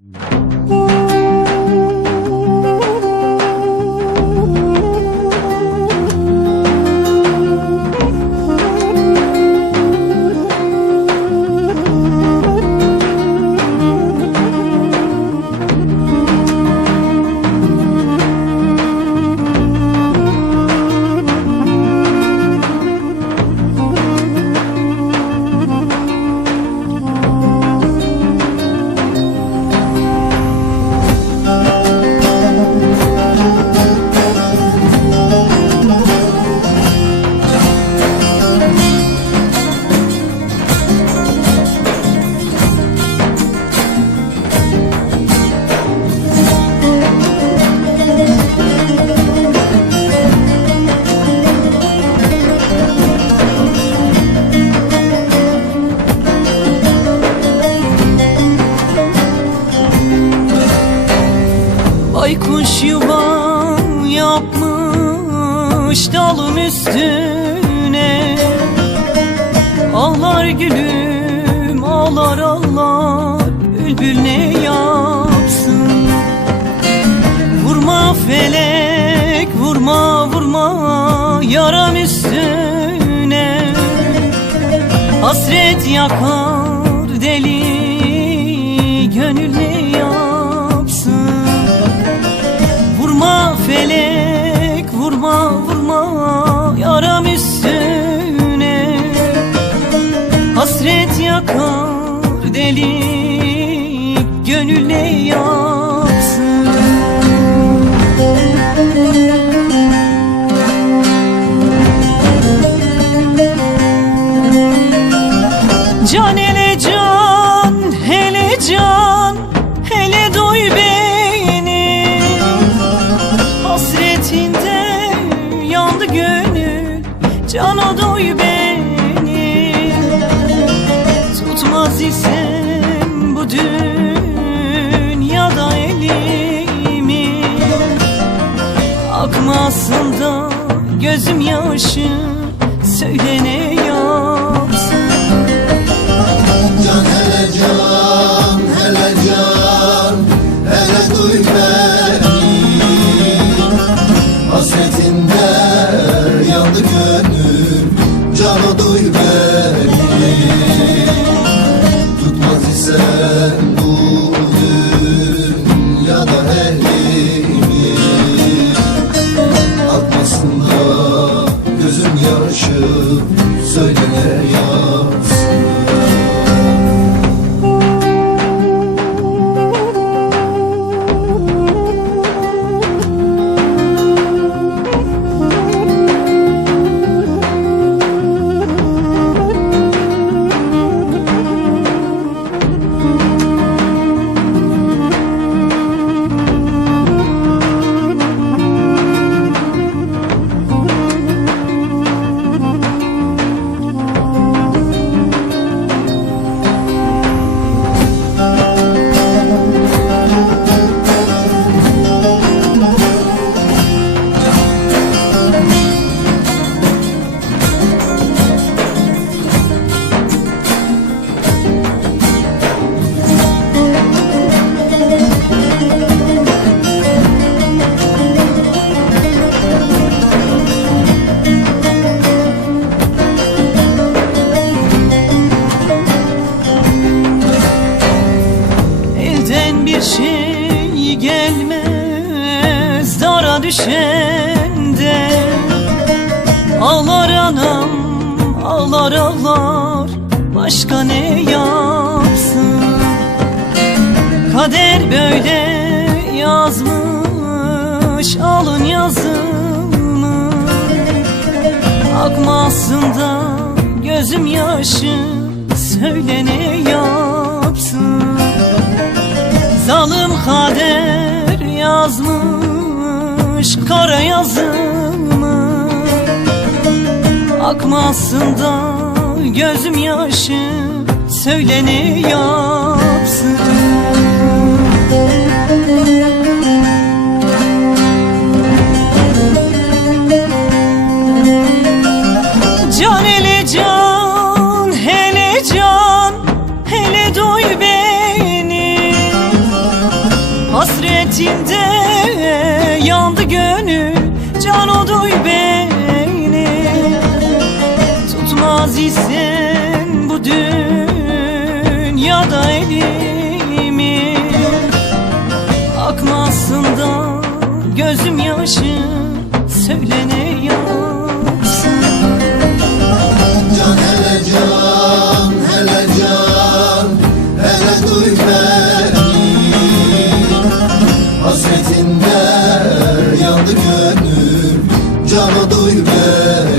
Música üstüne. Ağlar gülüm ağlar ağlar Bülbül ne yapsın? Vurma felek vurma vurma Yaram üstüne. Hasret yakar deli Gönül Hasret Akmasın da gözüm yaşı Söyle düşende Ağlar anam ağlar ağlar başka ne yapsın? Kader böyle yazmış alın yazımı Akmasın da gözüm yaşı söyle ne yapsın? Zalim kader yazmış kara yazımı. Akmasın da gözüm yaşı söyle ne yapsın. Can ele can hele can hele doy beni Yandı gönül Can o duy beni Tutmaz isen bu dünyada elimi. Akmasın da gözüm yaşı Söyle ne yapsın canı duy be.